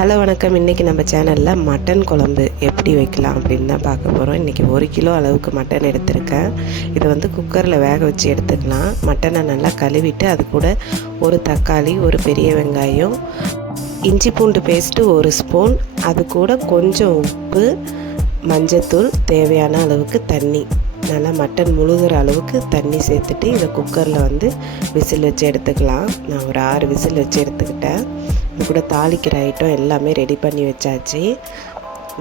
Hello வணக்கம். இன்றைக்கி நம்ம சேனலில் மட்டன் குழம்பு எப்படி வைக்கலாம் அப்படின்னு தான் பார்க்க போகிறோம். இன்றைக்கி 1 கிலோ அளவுக்கு மட்டன் எடுத்திருக்கேன். இதை வந்து குக்கரில் வேக வச்சு எடுத்துக்கலாம். மட்டனை நல்லா கழுவிட்டு அது கூட ஒரு தக்காளி, ஒரு பெரிய வெங்காயம், இஞ்சி பூண்டு பேஸ்ட்டு 1 ஸ்பூன், அது கூட கொஞ்சம் உப்பு, மஞ்சத்தூள், தேவையான அளவுக்கு தண்ணி, நல்லா மட்டன் முழுகிற அளவுக்கு தண்ணி சேர்த்துட்டு இதை குக்கரில் வந்து விசில் வச்சு எடுத்துக்கலாம். நான் ஒரு 6 விசில் வச்சு எடுத்துக்கிட்டேன். இது கூட தாளிக்கிற ஐட்டம் எல்லாமே ரெடி பண்ணி வச்சாச்சு.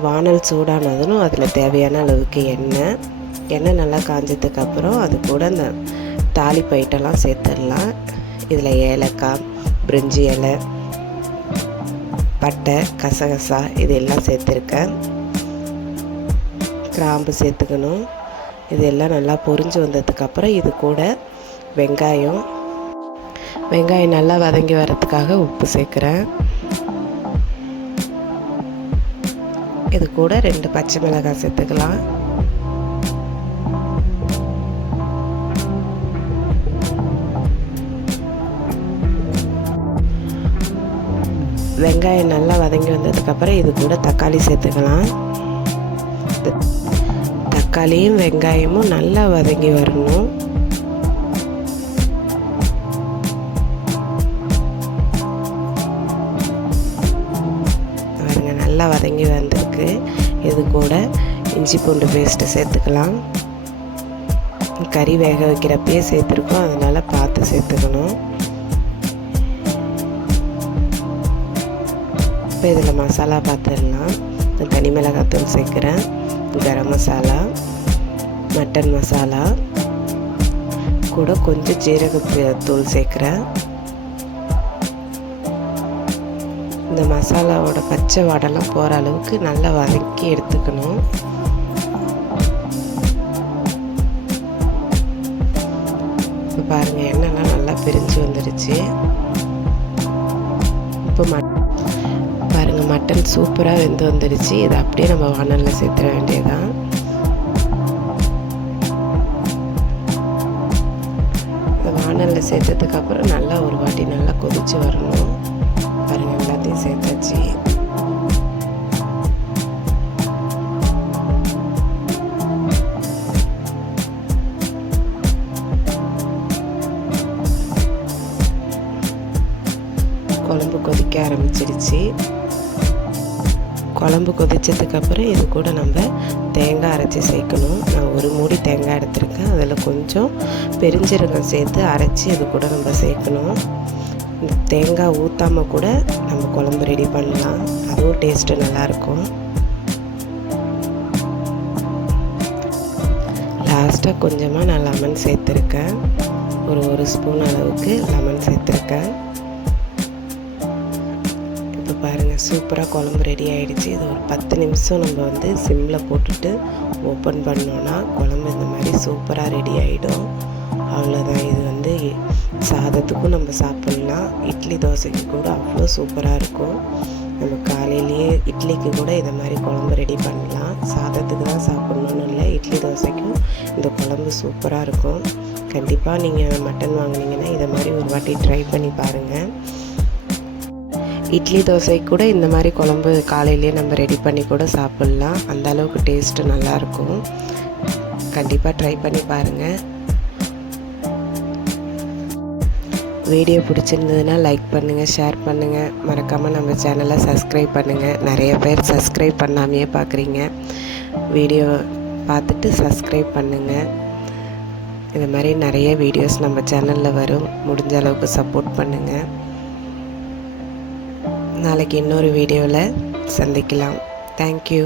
வானல் சூடானதும் அதில் தேவையான அளவுக்கு எண்ணெய் நல்லா காஞ்சதுக்கப்புறம் அது கூட அந்த தாளிப்பு ஐட்டம்லாம் சேர்த்துடலாம். இதில் ஏலக்காய், பிரிஞ்சி இலை, பட்டை, கசகசா இது எல்லாம் சேர்த்துருக்கேன். கிராம்பு சேர்த்துக்கணும். இதெல்லாம் நல்லா பொரிஞ்சு வந்ததுக்கப்புறம் இது கூட வெங்காயம் நல்லா வதங்கி வரதுக்காக உப்பு சேர்க்குறேன். இது கூட 2 பச்சை மிளகாய் சேர்த்துக்கலாம். வெங்காயம் நல்லா வதங்கி வந்ததுக்கப்புறம் இது கூட தக்காளி சேர்த்துக்கலாம். தக்காளியும் வெங்காயமும் நல்லா வதங்கி வரணும். நல்லா வதங்கி வந்திருக்கு. இது கூட இஞ்சி பூண்டு பேஸ்ட்டு சேர்த்துக்கலாம். கறி வேக வைக்கிறப்பயே சேர்த்துருக்கோம், அதனால் பார்த்து சேர்த்துக்கணும். இப்போ இதில் மசாலா பார்த்துடலாம். தனி மிளகாத்தூள் சேர்க்குறேன், கரம் மசாலா, மட்டன் மசாலா, கூட கொஞ்சம் ஜீரகத்தூள் சேர்க்குறேன். இந்த மசாலாவோட பச்சை வாடெல்லாம் போகிற அளவுக்கு நல்லா வதக்கி எடுத்துக்கணும். இப்போ பாருங்கள், எண்ணெய்லாம் நல்லா பிரிஞ்சு வந்துடுச்சு. இப்போ பாருங்கள், மட்டன் சூப்பராக வெந்து வந்துடுச்சு. இதை அப்படியே நம்ம வானலில் சேர்த்துட வேண்டியதான். வானலில் சேர்த்ததுக்கப்புறம் நல்லா ஒரு வாட்டி நல்லா கொதித்து வரணும். பாருங்கள், எல்லாத்தையும் சேர்த்தாச்சு. குழம்பு கொதிக்க ஆரம்பிச்சிருச்சு. குழம்பு கொதிச்சதுக்கப்புறம் இது கூட நம்ம தேங்காய் அரைச்சி சேர்க்கணும். நான் 1 மூடி தேங்காய் எடுத்திருக்கேன். அதில் கொஞ்சம் பெருஞ்சீரகம் சேர்த்து அரைச்சி அது கூட நம்ம சேர்க்கணும். இந்த தேங்காய் ஊற்றாமல் கூட நம்ம குழம்பு ரெடி பண்ணலாம், அதுவும் டேஸ்ட்டு நல்லாயிருக்கும். லாஸ்ட்டாக கொஞ்சமாக நான் லெமன் சேர்த்துருக்கேன். ஒரு ஸ்பூன் அளவுக்கு லெமன் சேர்த்துருக்கேன். இப்போ பாருங்கள், சூப்பராக குழம்பு ரெடி ஆகிடுச்சு. இது ஒரு 10 நிமிஷம் நம்ம வந்து சிம்மில் போட்டுட்டு ஓப்பன் பண்ணோன்னா குழம்பு இந்த மாதிரி சூப்பராக ரெடி ஆகிடும். அவ்வளோதான். இது வந்து சாதத்துக்கும் நம்ம சாப்பிட்லாம், இட்லி தோசைக்கு கூட அவ்வளோ சூப்பராக இருக்கும். நம்ம காலையிலேயே இட்லிக்கு கூட இதை மாதிரி குழம்பு ரெடி பண்ணலாம். சாதத்துக்கு தான் சாப்பிட்ணுன்னு இல்லை, இட்லி தோசைக்கும் இந்த குழம்பு சூப்பராக இருக்கும். கண்டிப்பாக நீங்கள் மட்டன் வாங்கினீங்கன்னா இதை மாதிரி ஒரு வாட்டி ட்ரை பண்ணி பாருங்கள். இட்லி தோசைக்கு கூட இந்த மாதிரி குழம்பு காலையிலேயே நம்ம ரெடி பண்ணி கூட சாப்பிட்லாம். அந்த அளவுக்கு டேஸ்ட்டு நல்லாயிருக்கும். கண்டிப்பாக ட்ரை பண்ணி பாருங்கள். வீடியோ பிடிச்சிருந்ததுன்னா லைக் பண்ணுங்கள், ஷேர் பண்ணுங்கள், மறக்காமல் நம்ம சேனலை சப்ஸ்கிரைப் பண்ணுங்கள். நிறைய பேர் சப்ஸ்கிரைப் பண்ணாமையே பார்க்குறீங்க. வீடியோ பார்த்துட்டு சப்ஸ்கிரைப் பண்ணுங்கள். இது மாதிரி நிறைய வீடியோஸ் நம்ம சேனலில் வரும். முடிஞ்ச அளவுக்கு சப்போர்ட் பண்ணுங்கள். நாளைக்கு இன்னொரு வீடியோவில் சந்திக்கலாம். தேங்க்யூ.